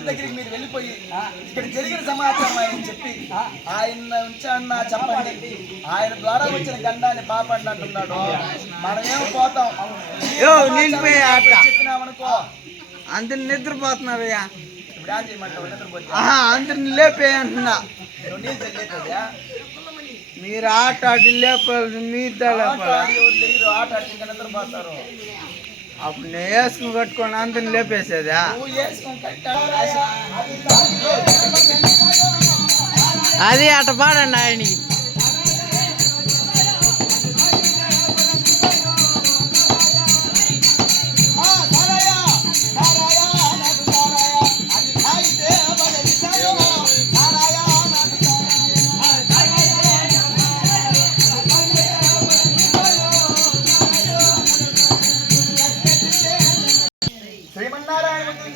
దేవుడి దగ్గరికి మీరు వెళ్ళిపోయి ఇక్కడ జరిగిన సమాచారం ఆయన చెప్పి ఆయన ఉంచన్నా చెప్పండి, ఆయన ద్వారా వచ్చిన గండాన్ని పాపండి అంటున్నాడు. మనమేమో పోతాం చెప్పినామనుకో అందరిని నిద్రపోతున్నారయ్యా. ఇప్పుడు ఏం చేయమంటావు? నిద్రపోతే అందరిని లేపే అంటున్నా. నీళ్ళు చల్లేదా? మీరు ఆట ఆడి లేపాలి, మీరు ఆట ఆడి ఇంకా నిద్రపోతారు. అప్పుడు నేను వేసుకుని కట్టుకొని అందరిని లేపేసేదా? అది అట పాడండి ఆయనకి.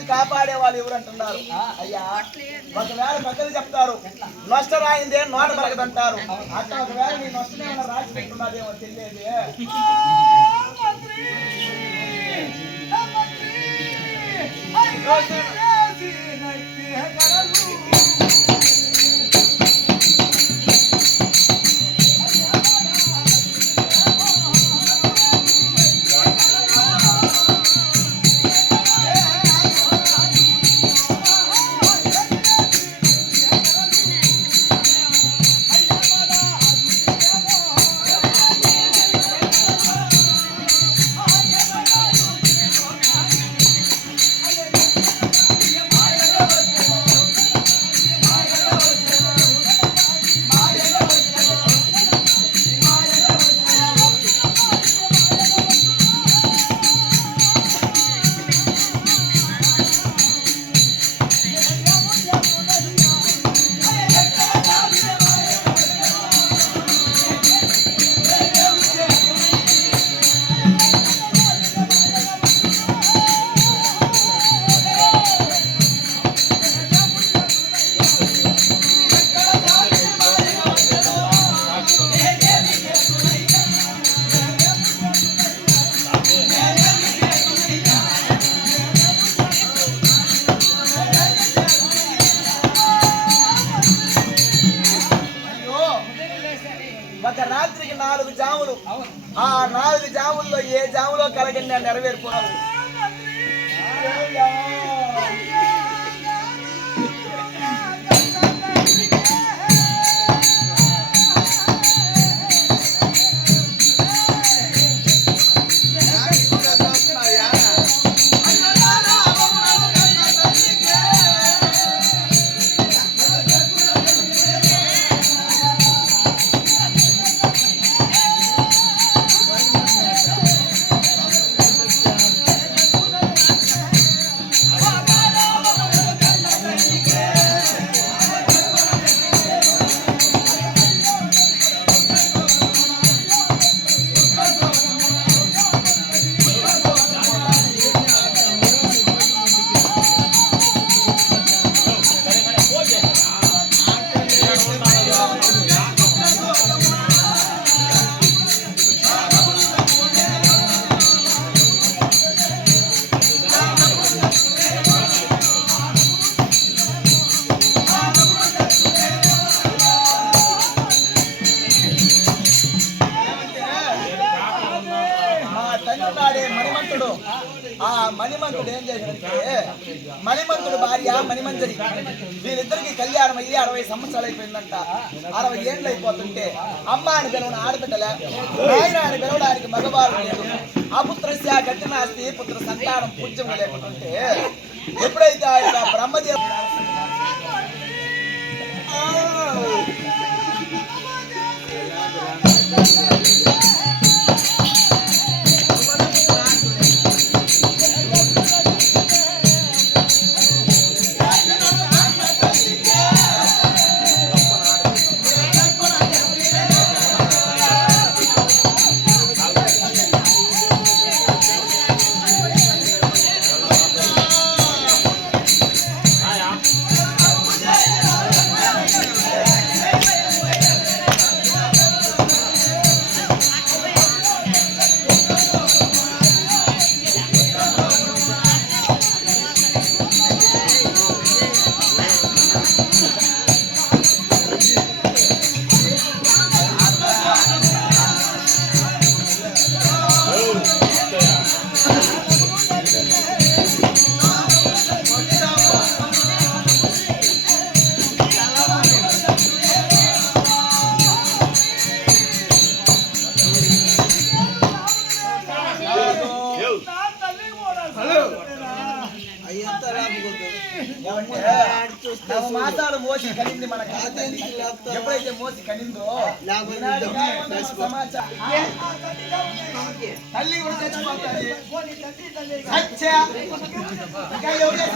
కాపాడే వాళ్ళు ఎవరు అంటున్నారు? అయ్యా, ఒకవేళ పక్కన చెప్తారు నష్టరాయిందే నోట మరగదంటారు. అట్లా ఒకవేళ నీ నష్టమేమన్నా రాసి పెట్టున్నదేమో తెలియదు. ఒక రాత్రికి 4 జాములు. ఆ 4 జాముల్లో ఏ జాములో కలగండి నెరవేర్పున్నావు. మణిమంతుడు ఆ మణిమంతుడు ఏం చేశాడంటే మణిమంతుడు భార్య మణిమంజరి వీళ్ళిద్దరికి కళ్యాణం అయ్యి 60 సంవత్సరాలు అయిపోయిందంట. 60 ఏళ్ళు అయిపోతుంటే అమ్మ అని పిలవని ఆడబిడ్డలే, నాయన అని పిలవడానికి మగవారు లేదు. అపుత్రస్య గట్టి నాస్తి పుత్ర సంతానం పూజ్యం లేకుంటుంటే ఎప్పుడైతే ఆయన బ్రహ్మదేవుడు మాసాలు మోసి కనింది మన కాదండి. ఎప్పుడైతే మోసి కనిందో ఈనాడు సమాచారం తల్లి కూడా చచ్చిపోతుంది. సత్య ఇంకా ఎవరే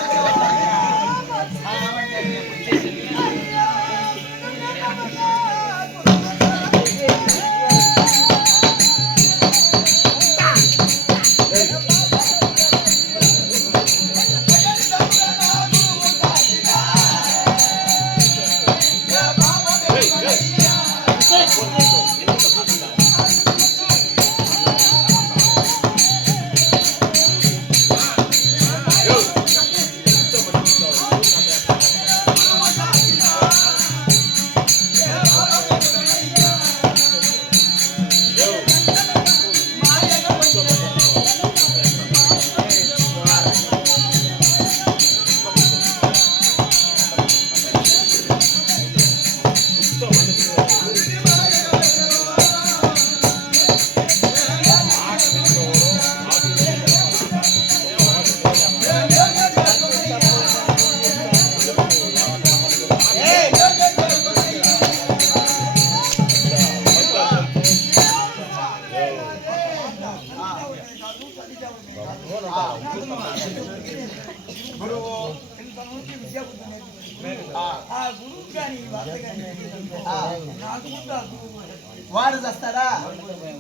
వాడు చస్తాడా?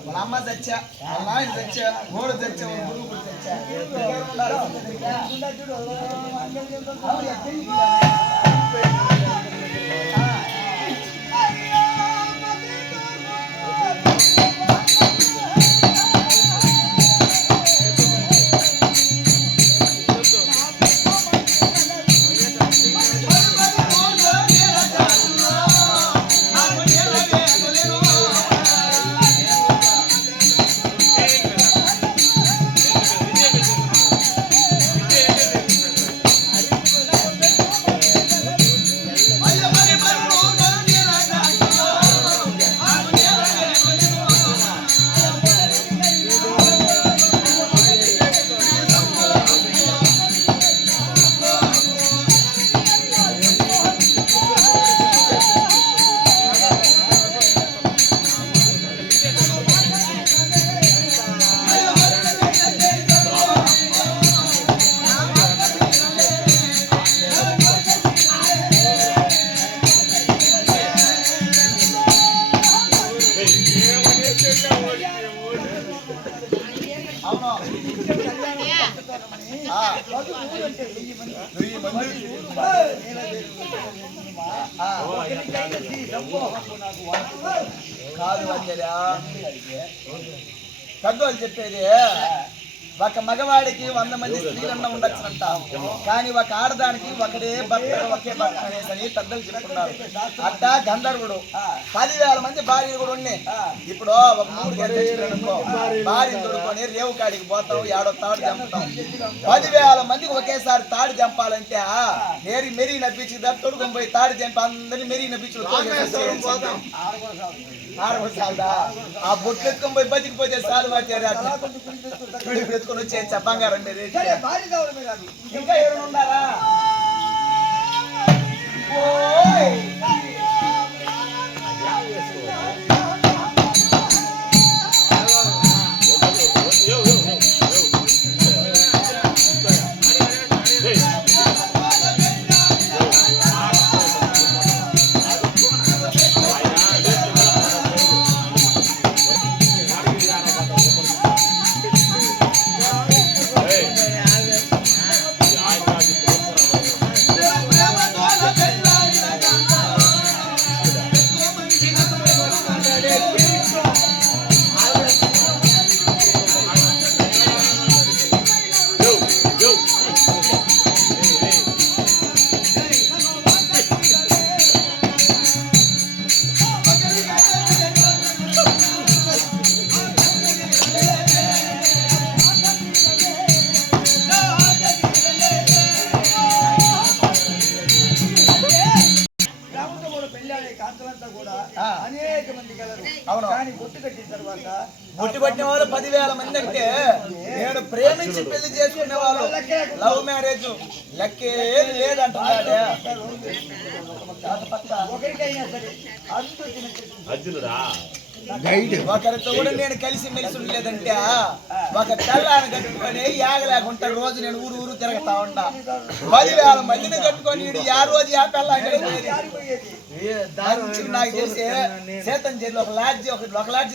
వాళ్ళ అమ్మ చచ్చా, వాళ్ళ నాయన చచ్చా, ఓడు చచ్చా, వాళ్ళ గురువు కూడా చచ్చా. కాదు అంజరా, పెద్దోళ్ళు చెప్పేది ఒక మగవాడికి 100 మంది స్త్రీలన్నా ఉండొచ్చునంట, కానీ ఒక ఆడదానికి ఒకడే భర్త ఒకే భర్త అనేసి పెద్దలు చెప్తున్నారు. అట్టా గంధర్వుడు 10,000 మంది భార్యలు కూడా ఉన్నాయి. ఇప్పుడు ఒక 3 గంటలనుకో భార్యను తొడుకొని రేవు కాడికి పోతాం, ఏడో తాడు చంపుతాం. 10,000 మందికి ఒకేసారి తాడు చంపాలంటే మెరీ నప్పించి తొడుకొని పోయి తాడు చంపి అందరినీ మెరీ నప్పించి ఆడగొడసాలదా? ఆ బొట్లు ఎత్తుకొని పోయి బతికిపోతే సాలు పట్టారు ఎత్తుకొని వచ్చే బంగారం ఇంకా ఎవరు ఉన్నారా? బొట్టు పట్టిన వాళ్ళు 10,000 మంది అంటే నేను ప్రేమించి పెళ్లి చేసుకునే వాళ్ళు లవ్ మ్యారేజ్ లెక్కే లేదంటున్నాడే. ఒకరితో కూడా నేను కలిసి మెలిసి ఉండలేదంటే ఒక తెల్లాన్ని కట్టుకొని యాగలేకుంటా రోజు నేను ఊరు ఊరు తిరుగుతా ఉంటా. 10,000 మందిని కట్టుకొని ఆ రోజు ఆ పెళ్ళ నాకు తెలిసి సేతంజేరిలో ఒక లాడ్జి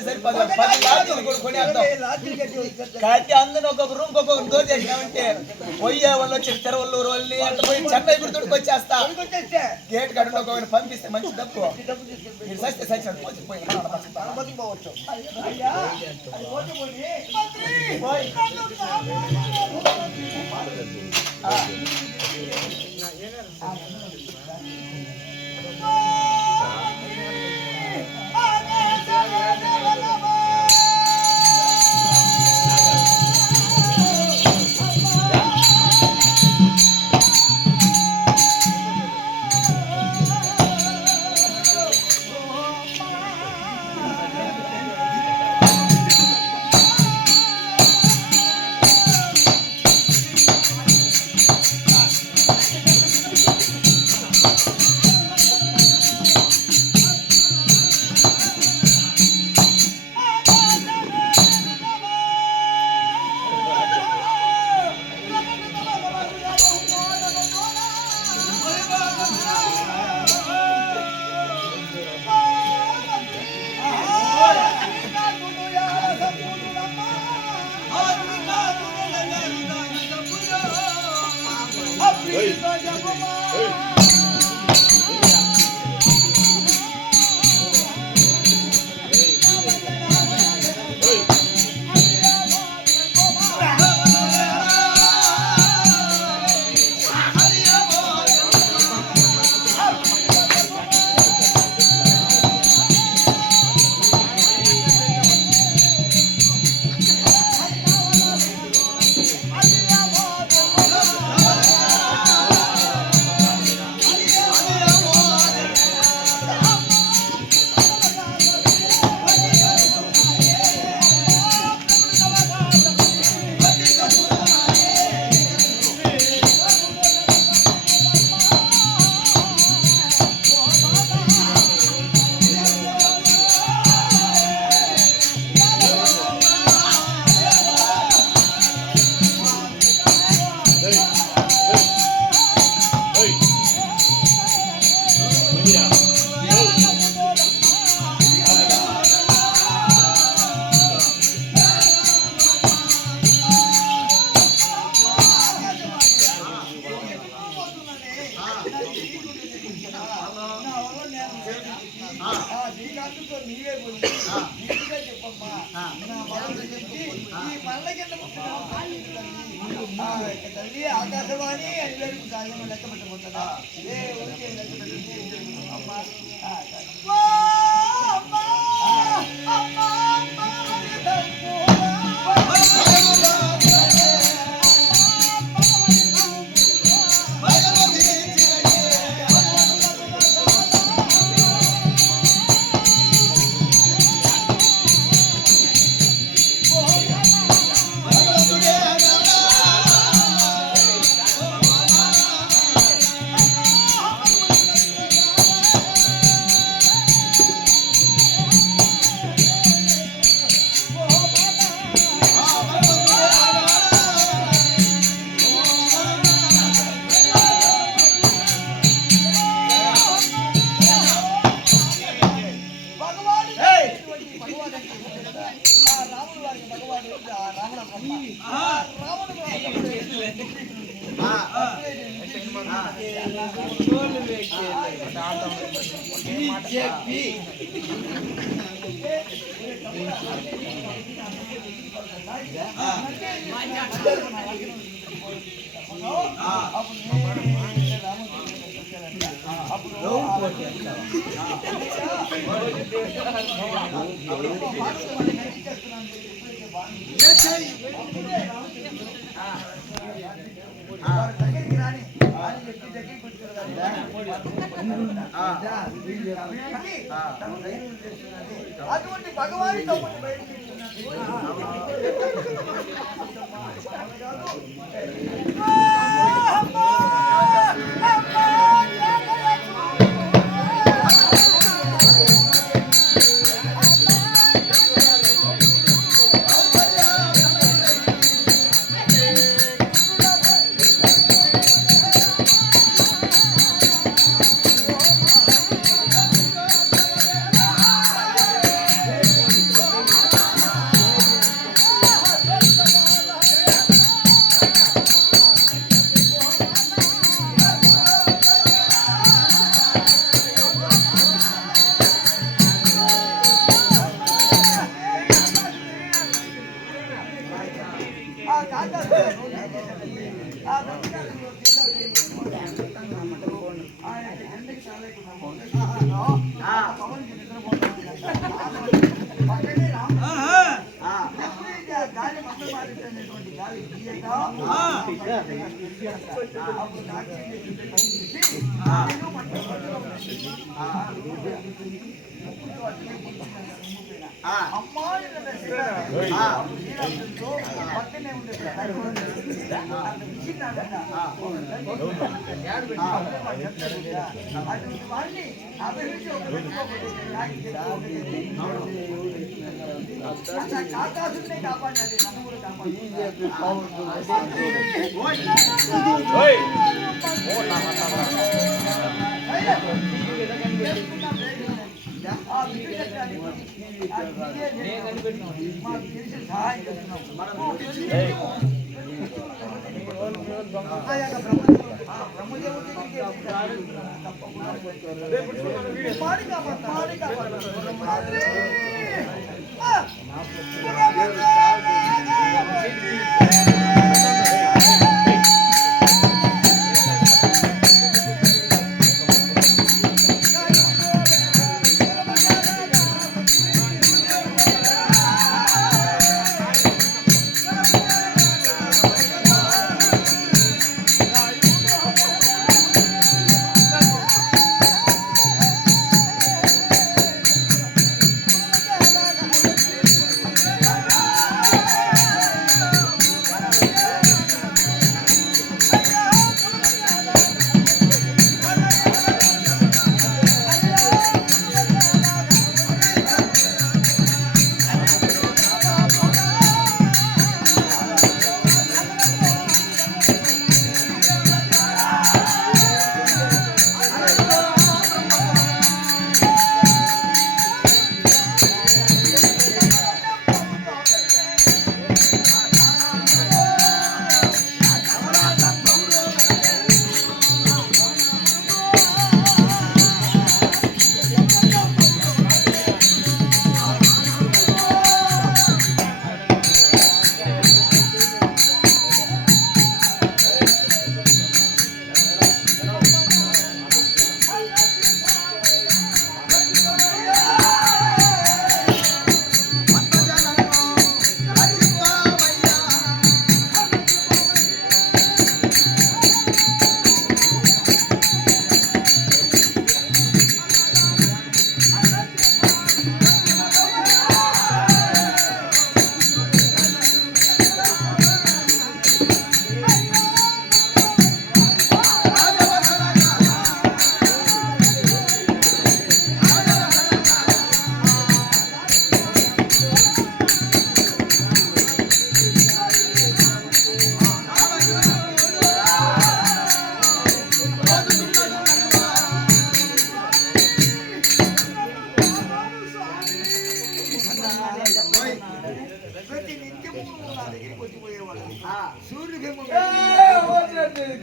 సరిపోదు, 10 లాడ్జీలు కూడా కొనేద్దాం. కాబట్టి అందరూ ఒక్కొక్క రూమ్ ఒక్కొక్క దోచేసినామంటే పోయే వాళ్ళు వచ్చి తిరువల్లూరు వాళ్ళని అంత పోయి చెన్నై గుర్తుడికి వచ్చేస్తా. గేట్ కట్టు ఒక్కొక్కరిని పంపిస్తే మంచి డబ్బు మీరు సస్తే సచ్చినట్టు పోయి ఆకాశవాణి అందరికీ సాయం లెక్క పెట్టబోతున్నా అటువంటి భగవాన్ అమ్మాయి పక్కనే ఉండే అటువంటి వాడిని అభివృద్ధి కాకాసునే కాపాడాలి నన్ను కూడా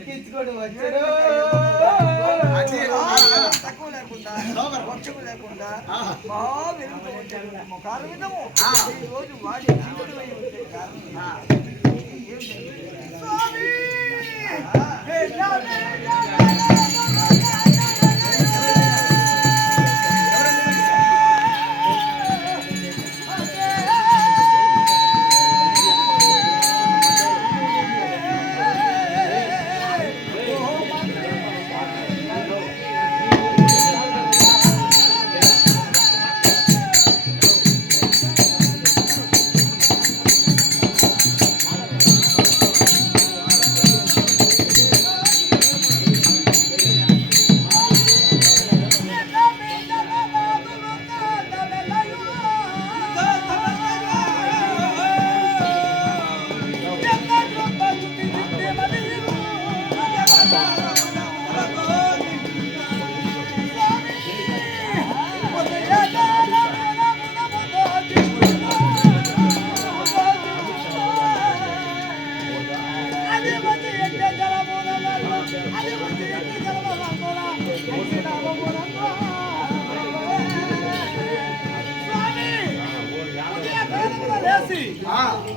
తీసుకొని వచ్చారు. తక్కువ లేకుండా వర్షము లేకుండా బాగా వెలుగుతూ వచ్చారు. కారణము ఈ రోజు వాడి జీవుడు అయి ఉంటే కారణం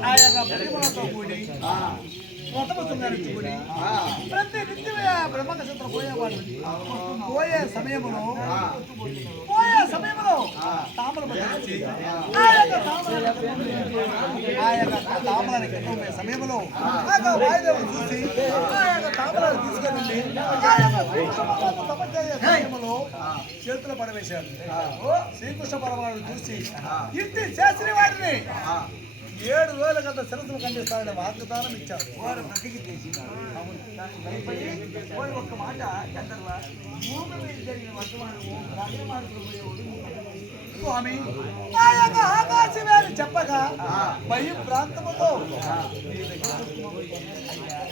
ఆ యొక్క ప్రతిమలతో కూడి వ్రతము శృంగారించుకుని ప్రతి నిత్యమే బ్రహ్మకసంతో పోయేవాడు. పోయే సమయంలో తామరము ధరించి ఆ యొక్క తామరాన్ని కింద సమయంలో వాయుదేవుడు చూసి ఆ యొక్క తామరాన్ని తీసుకెళ్ళి సమయంలో చేతులు పడవేశాడు. శ్రీకృష్ణ పరమాత్ముడు చూసి ఇంటి చేసిన వారిని 7 రోజుల కదా శిరస్సులు ఖండిస్తారని వాగ్దానం ఇచ్చారు. వారు ప్రతికి ఒక్క మాట భూమి మీద జరిగిన వర్తమానము స్వామి ఆ యొక్క ఆకాశమే అని చెప్పగా భయ ప్రాంతముతో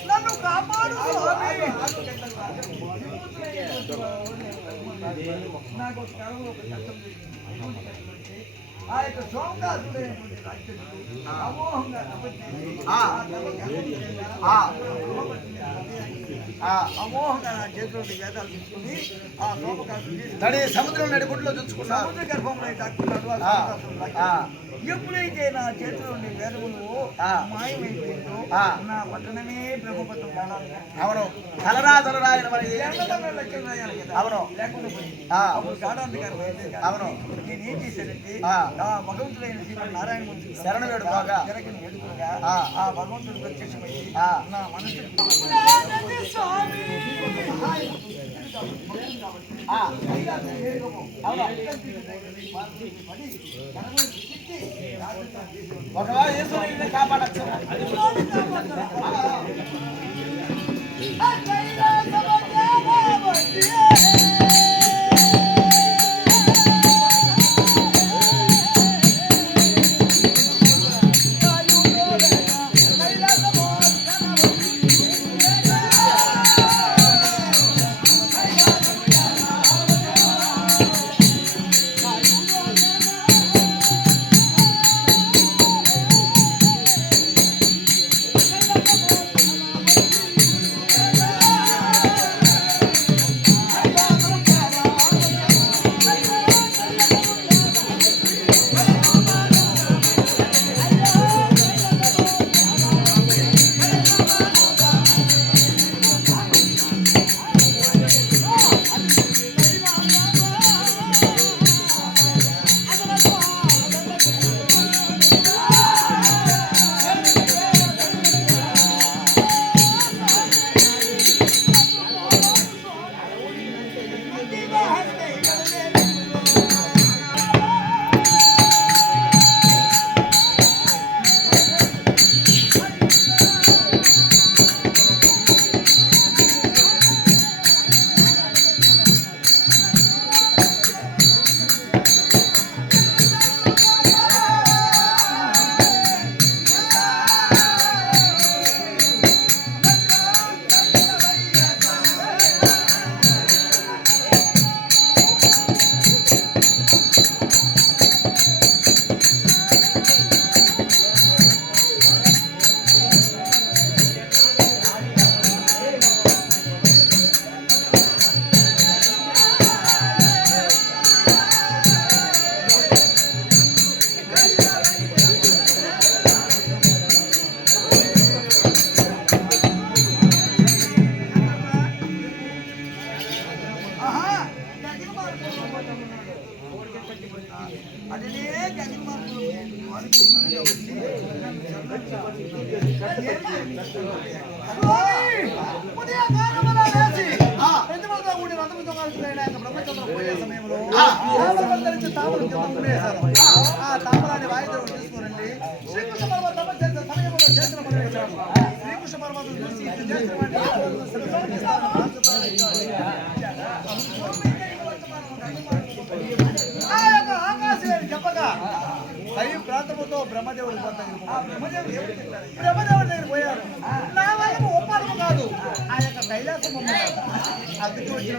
నన్ను కాపాడు స్వామి. నాకు కళలో ఒక కష్టం ఆ యొక్క సోమనాథుడే అమోహంగా అమోహంగా నా చేతిలో వేదాలు తీసుకుని ఆ సోమకాశుడి సముద్రం నడిగుడ్లో చూసుకున్నాడు. సముద్ర గర్భంలో దాక్కున్నాడు. ఎప్పుడైతే నా చేతిలో వేదములు మాయమైపోయిందో నా పట్టణమే బ్రహ్మపట్నం కావాలి. అవును, తలరా అవును, అప్పుడు గాఢాంతి గారు అవును, నేను ఏం చేశానంటే భగవంతుడైన శ్రీమన్ నారాయణ గురించి శరణ వేడుకోగా వేడుకోగా ఆ భగవంతుడు ప్రత్యక్షమై నా మనసు ఒకవేళ ఈశ్వరుని కాపాడచ్చు. తామరాన్ని వాయిద్యం తీసుకోరండి. శ్రీకృష్ణ పరమాత్మ చేసిన పరమేశాడు. శ్రీకృష్ణ పరమాత్మ చూసి ఆ యొక్క ఆకాశం చెప్పగా భయ ప్రాంతముతో బ్రహ్మదేవుడు బ్రహ్మదేవుడు దగ్గర పోయారు. నా వల్ల ఒప్పడము కాదు, ఆ యొక్క కైలాసం అందుకు వచ్చిన